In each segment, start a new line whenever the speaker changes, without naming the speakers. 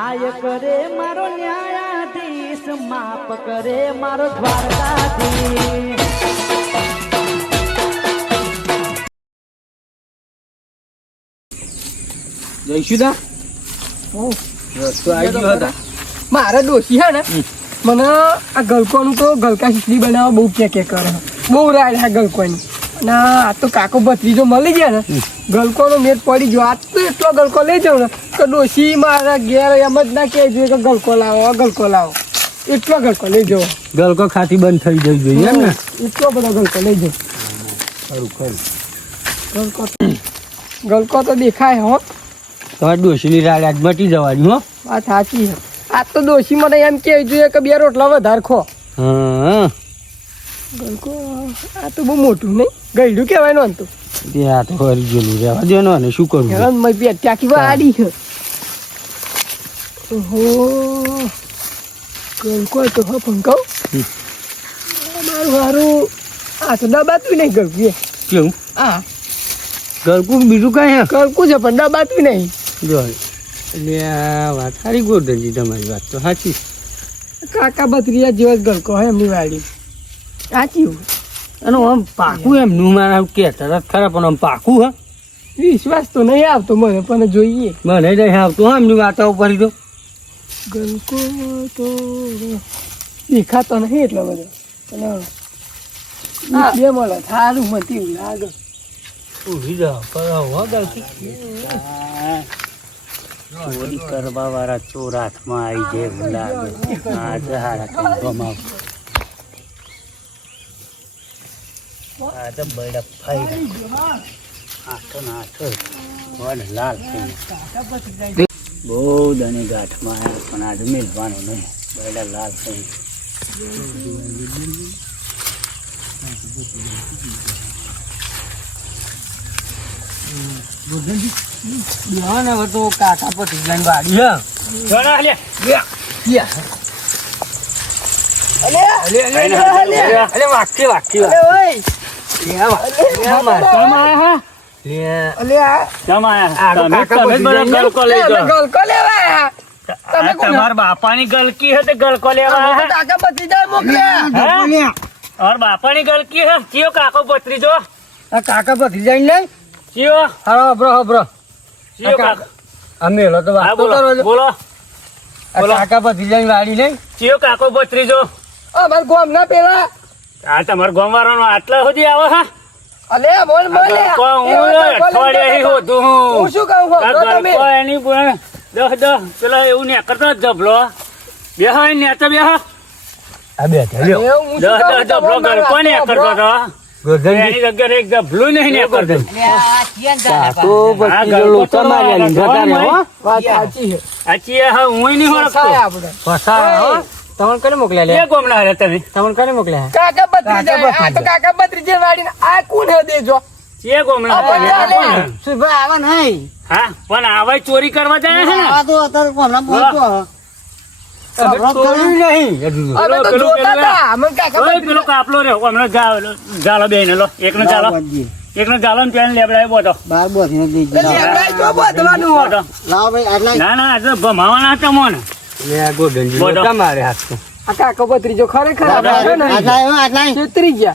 આય કરે મારો ન્યાયાધીશ માપ કરે મારો દ્વારકાધીશ.
જઈશું તા રસ્તો આવી ગયો હતા.
મારા દોષી હે ને? મને આ ગલકોનું તો ગલકા ખીચડી બનાવવા બહુ કે કે કરે. બહુ રાડ આ ગલકોની. અને આ તો કાકો ભત્રીજો મળી ગયા ને? ગલકોનો મેટ પડી ગયો. આજ તો એટલો ગલકો લઈ જાઉં ને તો ડોસી મારા ઘેર એમ જ ના કહે જોઈએ કે ગલકો લાવો ગલકો લાવો. એટલો ગલકો લઈ જાઓ
ગલકો ખાતી બંધ થઈ જવી જોઈએ એમ ને?
એટલો બધો ગલકો લઈ જાઓ
સારું ખરું
ગલકો ગલકો તો દેખાય હો.
તમારે ડોશીની રાડ આજ મટી જવાની હો?
વાત સાચી છે. આજ તો ડોસી મને એમ કહે જોઈએ કે બે રોટલા વધારે ખો.
હા.
ગલકો આ તો બહુ મોટું નહીં ગયડું કહેવાય નો તો.
ત્યાં તો હરી ગયેલું રહેવા દે ને શું કરવું
હેરાન મય પેટ ચાકી આડી છે. ઓહો. ગલકો તો હો પંકાવ
હમ.
મારું હારું. આ તો દબાતું નહીં એ
કેવું?
હા
ગલકું બીજું કઈ હે
ગલકું છે પણ દબાતું નહીં.
જો એટલે આ વાત સારી ગોરધનજી તમારી વાત તો સાચી.
કાકા બત્રીયા જેવા જ ગલકો હોય એમની વાડી. સાચી
અને આમ પાકું એમ નું મારા કે તરત ખરા પણ આમ પાકું હા.
વિશ્વાસ તો નહીં આવતો મને પણ જોઈએ.
મને નહીં આવતો હા એમની વાતો ઉપર તો
ગલકો તો દેખાતો નહીં એટલો બધો. અને. બે મળે સારું મતી લાગે.
ઊભી જાઓ કરાવો હો ચોરી કરવા વાળા ચોર હાથમાં આવી જાય લાગે. હા હારા કંઈ ગમાવ આ તો બૈડા ફાઈ આઠો ને આઠો વન લાલ થઈ બહુ દની ગાંઠમાં આવ્યા પણ આજ મિલવાનો નહીં. બૈડા લાલ થઈ કાકા પર
અલે
અલે અલે વાકી વાકી
અલે ઓય
લે
અલે આ
તમે ગલકો
ગલકો લેવા?
તમાર બાપાની ગલકી હે ગલકો લેવા ગલકી ચિયો કાકો ભત્રીજો
આ કાકા ભત્રીજા ને
ચિયો
હારો હબરો હબરો અમે તો વાત
બોલો બોલો.
કાકા ભત્રીજા ની વાડી નહીં
ચિયો કાકો ભત્રીજો
અમાર ગોમ ના પેલા
આ તમાર ગોમવારાનો આટલા સુધી આવે હા.
અલે બોલ બોલ
કો હું અઠવાડિયા
હી
હોતું હું.
હું શું કહું છું? તમે
કો એની પણ દહ દહ પેલા એવું ને કરતા જબલો બેહો એ નેચો બેહો આ બે
હું
દહ દહ જબલો કર કોને કરતો તો એની જગ્યાએ એક જબલું નહીં ને કરતો આ ને હો
વાત સાચી છે.
સાચી હા હું નહીં
ફસાયા
ઓળખતો.
આપણે.
તમને કોને મોકલ્યા લે ગોમના હતા તમે? તમને કોને મોકલ્યા?
કાકા ભત્રીજા આ તો કાકા ભત્રીજા વાડી આ કોણ હે દેજો?
ચિયા ગોમના
આ ભાઈ આવા
હતા હા પણ આવા ચોરી કરવા જાય છે ને?
અમે તો
જા- જાલો એકનો જાલો ને
જો
ના આ ભમાવાના હતા મોને બોલો.
આ કાકો ભત્રીજો ખરેખર આપણે છે ને છેતરી ગયા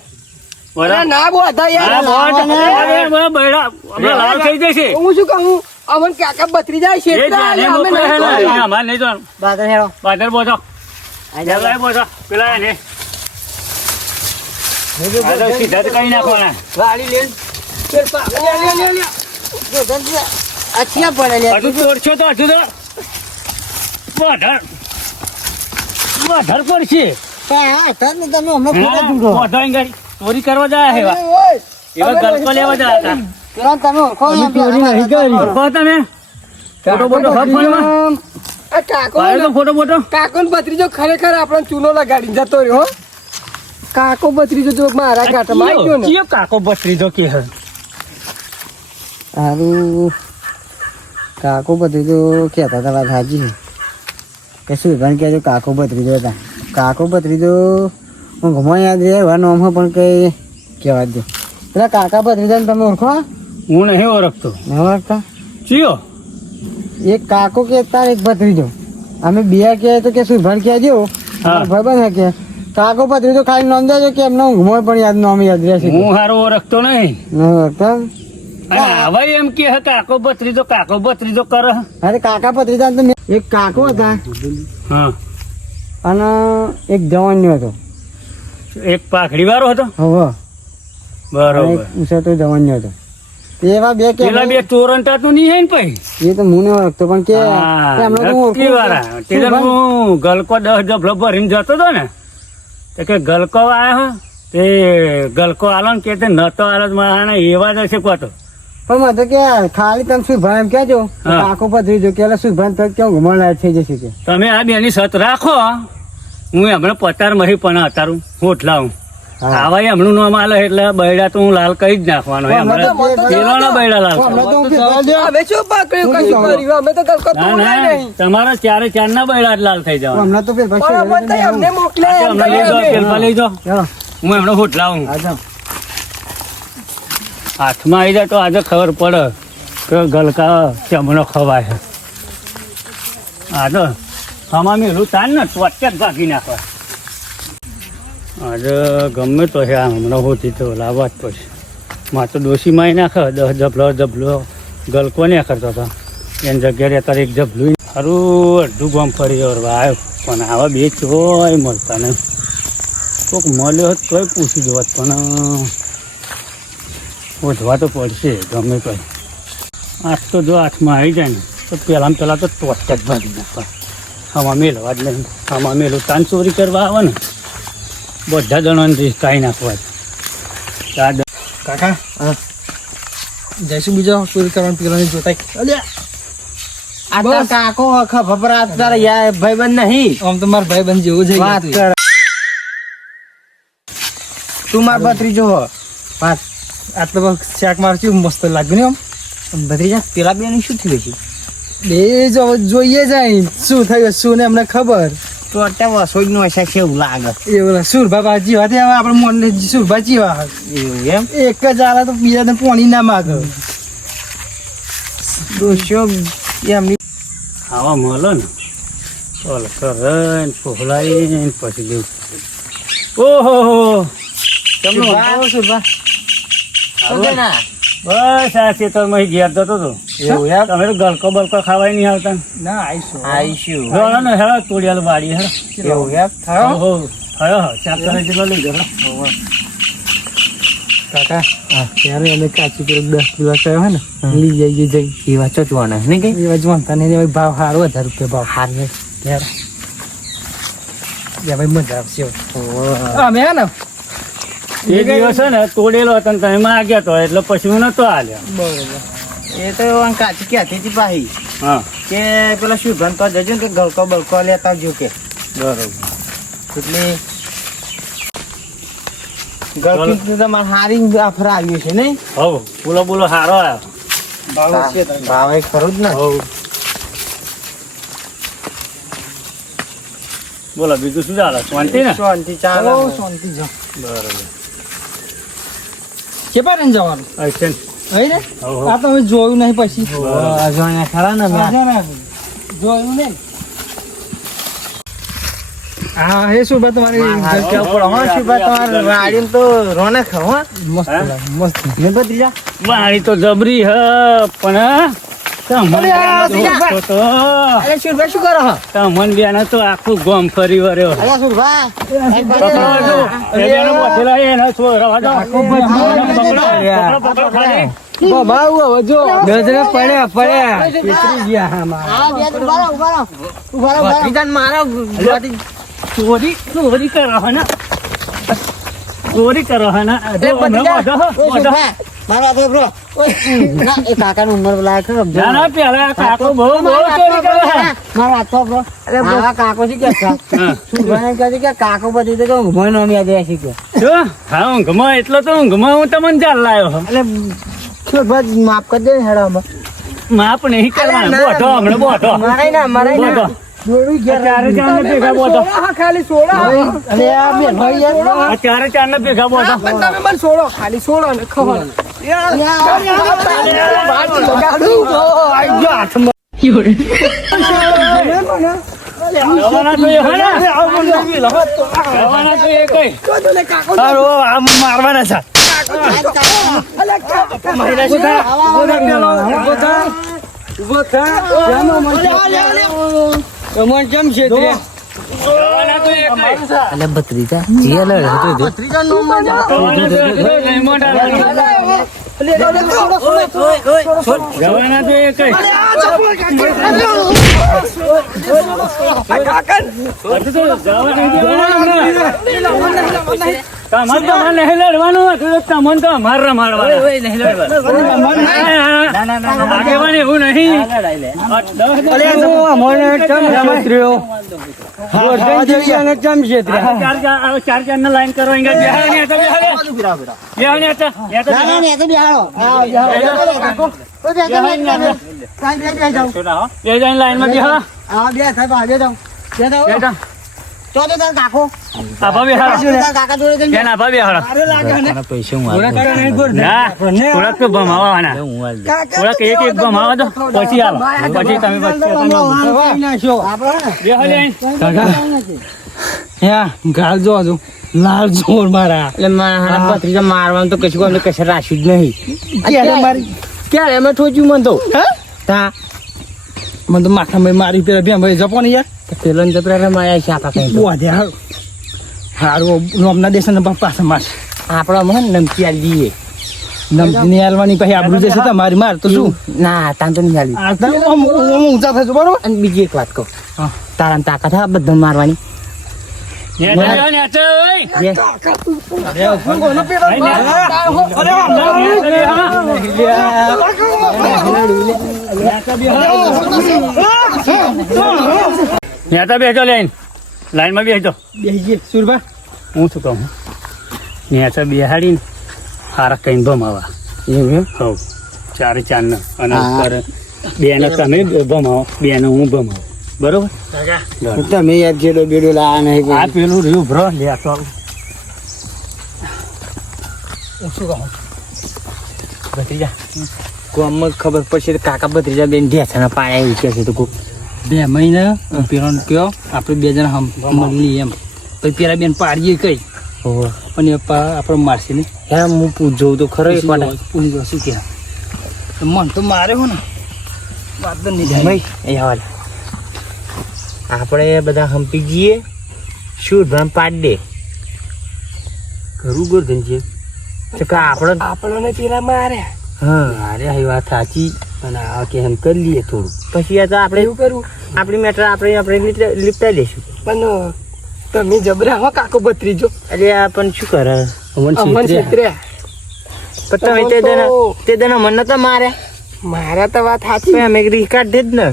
ના બોધા યાર
બોત. અરે, બોલો, બૈરા. હમણાં લાલ થઈ જશે
હું શું કહું અમન કાકા ભત્રીજા જાય
છે ને,
જોયા.
અમારે નહીં જોવાનું. બાદર બોતો. લેવડાય બોતો. પેલા એને. સીધા જ નાખવાના.
પેલ પા- લે, લે, લે, લે.
હજુ તોડશો તો હજુ તો વધાર વધાર પડશે ચોરી કરવા જાય એવા. એવા ગલકો લેવા જાય હતા. ઓળખો તમે. ફોટો બોટો હપ ફોનમાં?
આ કાકો
પાડ્યો તો ફોટો બોટો.
કાકો ને ભત્રીજો ખરેખર આપણને ચૂનો લગાડી જતો રહ્યો હો. કાકો ભત્રીજો જો મારા ને.
ચિયો કાકો બત્રીજો કે
કાકો બત્રીજો કેતા હતા છે. કે શું પણ કહેજો કાકો ભત્રીજો હતા. કાકો ભત્રીજો હું ઘુમા યાદ રહે એવા નોમ પણ કઈ કહેવા દો. પેલા કાકા ભત્રીજાને તમે ઓળખો
હું? નહીં ઓળખતો.
નહીં ઓળખતા?
ચિયો?
એક કાકો તાર એક ભત્રીજો.
અમે બે કે તો કે શું કહે કહેજો?
હા.
ભાઈ કે કાકો પત્રી તો ખાલી નોંધાજો કે એમનો ઊંઘમાં પણ યાદ નોમ યાદ રહેશે
હું હારો ઓળખતો નહીં? અને હવે એમ કે હે કાકો બત્રીજો કાકો બત્રીજો કરે
અરે કાકા પત્રીજા તો એક કાકો હતા.
હા.
અને એક જવાનનો હતો.
એક પાઘડી વાળો હતો?
હવે.
બરોબર.
ઉસતો જવાનનો હતો. એવા બે કે
પેલા બે ચોરંટા તો નહીં હે ને પછી
એ તો હું નહીં ઓળખતો પણ કે તો હું
વાળા. ગલકો દસ ડબલો ભરીને જતો હતો ને તો કે ગલકો આયો તે ગલકો આલો ને કે તે નતો આલો મારા એવા જ હશે કોતો.
પણ મને તો કે ખાલી તમે સુરભાન એમ કહેજો.
હા.
કાકો પત્રીજો કે સુરભાન તો કેવું ઘુમણ લાયક થઈ જશે કે.
તમે આ બેની સત રાખો હું. હમણાં પતાર મહી પણ અતારું હોટલા હું.
હા.
આવા હમણું નામ આલે એટલે બૈડા તો હું લાલ કઈ જ નાખવાનો
પણ હમણાં. તો
હમણાં
બે-
પેલો ના બૈડા લાલ તમારા ચારે ચાર ના બૈડા લાલ થઈ જાવ
હમણાં તો
મોકલે
લઈ જાઓ, હું. હમણાં હોટલા હું. હાથમાં આવી જાય તો આજે ખબર પડે કે ગલકા ચમડો ખવાય છે. આ તો આમાં મેલું તાન ને તો અત્યારે ભાગી નાખવા આજે ગમે તો છે આ હમણાં હોતી તો લાવવા જ પડશે. માં તો ડોસી મારી નાખે દસ જબલો જબલો ગલકો નહીં કરતો હતો એની જગ્યાએ અત્યારે એક જબલું સારું અડધું ગામ ફરી આવ્યો. પણ આવા બે ચોય મળતા નહીં. કોઈક મળ્યો તોય પૂછી જોત પણ ઓઢવા તો પડશે ગમે કંઈ આઠ તો જો આઠમાં આવી જાય ને તો પહેલાં પહેલાં તો ટોચ જ ભાગી નાખવા. આમાં મેળવા જ નહીં. આમાં મેલું તાન ચોરી કરવા આવે ને બધા જણાને કાંઈ નાખવા દાદા
કાકા? હા. જઈશું બીજો ચોરી કરવાનું પેલાની જોતાય.
આ કાકો આ તારા યાર ભાઈબંધ નહીં.
આમ તો મારા ભાઈ બંધ જેવું છે
વાત કર. તું મારા ભત્રીજો હો વાત.
આટલો શાક મારશું મસ્ત લાગ્યું ને આમ.
ભત્રીજા પેલા બેન શું થયું છે
બે જો જોઈએ જાય. શું થયું શું ને અમને ખબર.
તો અત્યારે વસોઈ નો હશે છે એવું લાગે?
એવું સુરભા બાજી વાત હવે આપણે મોનને સુરભા જીવા.
એવું એમ?
એક જ આલા તો બીજા પોણી ના માગે.
દોસ્યો એમની
આવા મળો ને ઓલ કરે ને પછી જેવું ઓહો હો કેમનું
સુરભા.
બસ આ ખેતરમાં ઘેર જતો હતો.
એવું યાર
તમે તો ગલકો બલકો ખાવાય નહીં આવતા.
ના આવીશું
આઈશું.
ગળો ને હેળો તોડિયાલ વાડી હેળો
એવું યાર?
થયો?
ઓહો હયો ચાર કરે જેટલો લઈ
કાકા? ત્યારે અમે કાચી પર દસ દિવસ થયો ને લઈ જઈએ જઈ
એવા ચોચવાના ને કઈ
એવા જ વાંધતા ભાવ સારો હજાર રૂપિયા ભાવ.
હાર ને
ભાઈ મજા આવશે. અમે ને
એ દિવસ ને તોડેલો હતો તમે માગ્યા તો એટલે પછી હું નતો આલ્યો
બરોબર.
એ તો આમ કાચી કહેતી હતી પાહી.
હા.
કે પેલા શુભ્રન તો જજો કે ગળકો બળકો લેતા જો કે.
બરોબર.
એટલે ગળકી તો તમારે હારી આફર આવ્યું છે નહીં?
હવ બોલો બોલો સારો આવ્યો.
ભાવ
ખરું જ ને.
હવ. બોલો બીજું શું ચાલે? શાંતિ ને?
શાંતિ ચાલે
ચાલો શાંતિ જો
બરોબર.
રન જવાનું.
અચ્છા
હઈ ને. આ તો મેં જોયું નહીં પછી.
અજાણ્યા ખરા ને
જોયું નહીં. હા હે શું બા તમારી
શુભા તમારે વાડીમાં તો રોનક હો.
મસ્ત મસ્ત.
વાણી તો જબરી હ પણ
મારો.
ચોરી ચોરી કરો ને? ચોરી કરો હે ને
મારો ઉભરો. ઓય, ના, એ કાકાની ઉંમર લાયક છે.
ના, ના, પેલા કાકો બહુ બહુ
મારો
ચોરી કરે.
મારો હાથો ઉભરો. આવા કાકો છે કે છે? શુભાને કહે છે કે કાકો બધી તો ઊંઘમાં નામ યાદ રહેશે કે.
જો, હા ઊંઘમાં એટલો તો ઊંઘમાં હું તમને ચાલ લાયો.
એટલે બસ માફ કરી દે ને હેડામાં.
માપ નહીં કરવાનું બોટો હમણાં બોટો
મારાય ના, મારાય ના.
બોધો.
છે ઊભો
ચારે ચાર ને ભેગા
કેમ છે
તે આ બેન ભાઈ યાર.
આ ચારે ચાર ને
મને
જવાના તો એ હે જવાના તો મને નહીં લડવાનું તો. આગેવાન એવું નહીં. ચાર ચાર ને લાઈન કરો અહીંયા બેહાડો ને આ તો બેહાડો. બેહાડો ને આ તો. તો બેહાડો. બે જણ લાઈનમાં બેહાડો. બે જણ. આભા બેહાડો. બેન આભા બેહાડો.
પૈસા હું
ના, થોડાક તો ભમાવાના. થોડાક એક એક ભમાવા દો. પછી આવો પછી તમે પછી બેહાડો અહીં.
ગાલ જો લાલ જોર મારા.
એટલે મારા ભત્રીજા મારવાનું તો કશું અમને કશે રાખ્યું જ નહીં.
ક્યારે મારી
ક્યારે? અમે ઠોચ્યું મન તો. તા.
મન તો માથા મારી પેલા બે ભાઈ જપો ને યાર.
પેલો ને પેલા રમાયા છે આપા કઈ
બોધ્યા હારું. નોમના દેશ પાછા માર.
આપડે હમણાં નમકી આલી દઈએ
નમકીની હાલવાની પછી આબરૂ જશે તમારી માર તો શું?
ના તાન તો નહીં આલી
આ તો આમ- ઊંચા થશે બરોબર?
અને બીજી એક વાત કહું. તારા તાકાત હા બધા મારવાની. જે
નેતા બેસજો લાઈન. લાઈનમાં બેસજો
બેસી સુરભા.
હું શું કહું? નેતા બેહાડીને હારા કઈ ભમાવા.
એવું?
હવ ચારે ચાર ને અને ઉપર બે ને તમે ભમાવો બે ને હું ભમાવો. બરોબર?
તમે યાદ જેડો બેડો લા નહીં
આ પેલું રહ્યું ભરો લે આ તો.
શું કહું?
ભત્રીજા. કોમ ખબર પડશે કાકા ભત્રીજા બેન ઢેસાના પાયા કહે છે તો કોક
બે મહિના પેલો કયો આપણે બે જણા મળી એમ. પછી પેલા બેન પાડીએ કઈ પણ આપણે મારશે ને
હે હું પૂછવું તો ખરો
પૂરી શું કે. મન તો મારે હો ને. વાત તો નહીં જાય
આપણે બધા હંપી જઈએ શું ભ્રમ પાડી દે. ઘરું ગોરધન છે તો કે આપણે
આપણને પેલા મારે.
હા.
મારે એ વાત સાચી. અને આ કે એમ કરી લઈએ થોડું.
પછી આ તો આપણે
એવું કરવું
આપણી મેટર આપણે આપણે લીપટા- લીપટાઈ લઈશું.
પણ તમે જબરા હો કાકો બત્રીજો
અરે આ પણ શું કરે?
અમન છેતરે.
તમે તે દના તે દના મન નતા મારે
મારા તો વાત સાચી.
અમે રીકાર્ડ કાઢ દે જ ને.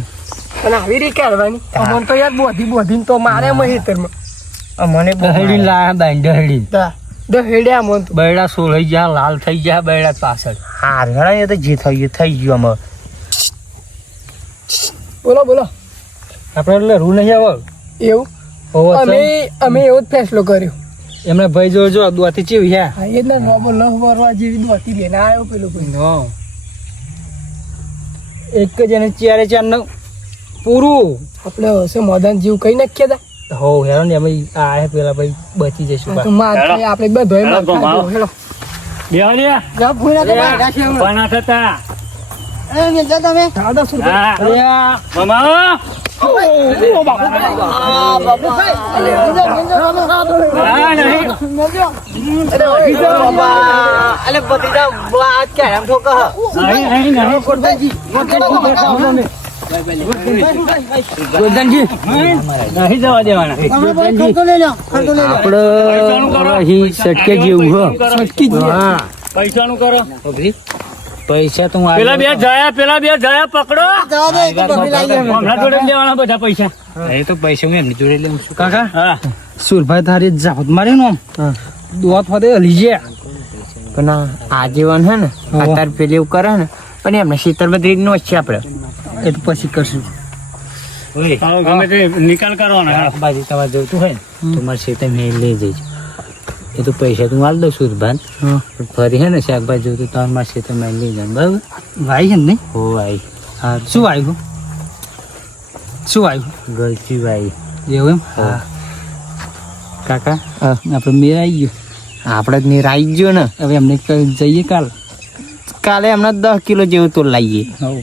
પણ આવી રીકાડવાની અમન તો યાર બોધી બોધીને તો મારે મહેતરમાં.
મને
દહેડી લાયા બાઈ દહેડી.
દહેડ્યા મન
બૈડા સોલાઈ ગયા લાલ થઈ ગયા બૈડા પાછળ.
હાર ઘણા એ તો જે થઈ ગયું થઈ ગયું અમે
બોલો બોલો.
આપણે એટલે રૂ નહીં આવે.
એવું? અમે અમે એવો જ ફેસલો કર્યો.
એમને ભાઈ જો જો દોતી ચેવી હા
એ ના નોબો લહ વરવા જેવી દોતી લઈને આવ્યો પેલો કોઈ
નો. એક જ એને ચારે ચારનું પૂરું.
આપણે હશે મોદાન જેવું કઈ નાખ્યા હતા
હો હેરો ને અમે આ હે પેલા ભાઈ બચી જઈશું
આપણે માર
હેલો. ગમાવો.
જા ભૂરા તો રાખી આવો.
પાના થતા.
મિલતા તમે?
નહીં. જવા દેવાના.
આપણે અહીં સટકે હા.
પૈસાનું કરો.
પૈસા તો
પેલા બે જયા પેલા બે જયા પકડો. હમણાં જોડે લેવાના બધા પૈસા.
એ તો પૈસા હું એમની જોડે લઉં છું.
કાકા?
હા.
સુરભાઈ તારી જાત મારી નો દોત ફતે લીજે
પણ આ આજીવન હે ને અત્યારે પેલી એવું કરે ને પણ એમને શીતળ બધી નો જ છે આપણે.
એ તો પછી કરશું.
ગમે તે નિકાલ કરવાનો.
તમારે જતું હોય ને તમારે મારે લઈ જઈશ એ તો પૈસા તું હાલ દઉં સુરભાન ફરી હે ને શાકભાજી જોતું ત્રણ માસ છે તમે લઈ જાય બરાબર?
ભાઈ છે ને
હો આઈ હા
શું આવ્યું
શું આવ્યું
ગલસીભાઈ
એવું એમ? હા. કાકા આપણે મેર આવી ગયો.
આપણે જ નિરાઈ આવી ગયો ને.
હવે એમને જઈએ કાલ?
કાલે એમને દસ કિલો જેવું તો લાવીએ.
હવ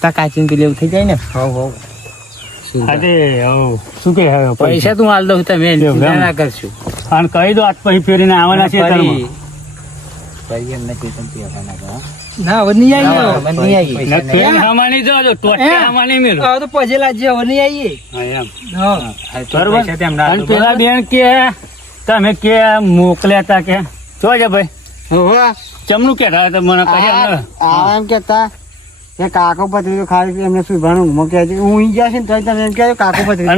તા કાચીન કિલો એવું થઈ જાય ને?
હવ હવ
શું કે
પૈસા? તું હાલ દઉં તમે ના કરશું.
અને કહી દો આજ પછી ફેરીને આવવાના છે
ફરી ના
હવે નહીં આવીએ.
નહીં આવીએ.
મેલો.
હવે તો હવે નહીં આવીએ.
હા, એમ.
હા.
બરોબર?
તેમ ના
પેલા બેન કે તમે કે મોકલ્યા તા કે. જો છે ભાઈ.
હોવે.
ચમનું કેતા હતા મને કહી
આ એમ કેતા કે કાકો પતરી ખાલી એમને સુભાનું ઊંઘમાં કહે છે. હું ઊંઘી ગયા છે ને તોય તમે એમ કહે કાકો પતરી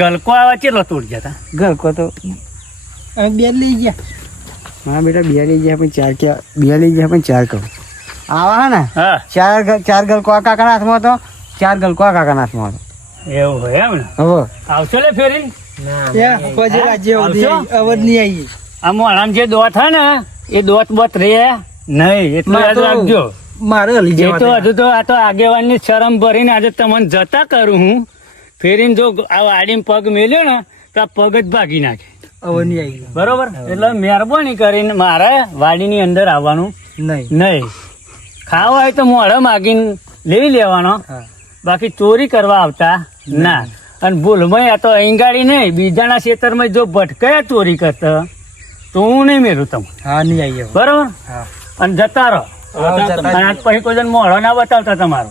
ગલકો આવા ચેલો તોડ ગયા તા?
ઘર તો
અમે બે લઈ ગયા.
મારા બેટા બે લઈ ગયા પણ ચાર કે બે લઈ ગયા પણ ચાર કહું આવા ને?
હા.
ચાર ચાર ગલકો કાકાના હાથમાં હતો? ચાર ગલકો કાકાના હાથમાં હતો?
એવું હોય એમ ને?
હવે.
આવશો લે ફેરી?
ત્યાં જે હવે નહીં
આવશો?
આવીએ. હવે નહીં આવીએ
આ મોણામ જે દોત હે ને એ દોત બોત રે. નહીં એટલું
મારે
યાદ
તો
રાખજો.
મારે હલી
એ
જવા
તો
દે.
હજુ તો આ તો આગેવાનની શરમ ભરીને આજે તમને જતા કરું હું. ફેરીને જો આ વાડીમાં પગ મેલ્યો ને તો આ પગ જ ભાગી નાખે.
હવે આવી
બરોબર? એટલે મહેરબાની કરીને મારે વાડીની અંદર આવવાનું
નહીં.
નહીં. ખાવા હોય તો મોઢા માગીને લેવી લેવાનો. બાકી ચોરી કરવા આવતા ના. અને ભૂલમાં આ તો અહીંગાડી નહીં. બીજાના ખેતરમાં જો ભટકે ચોરી કરતા તો હું નહીં મેળું તમે
હા નહીં આવી
બરોબર? અને જતા રહો. પછી કોઈ જણ મોઢો ના બતાવતા તમારો.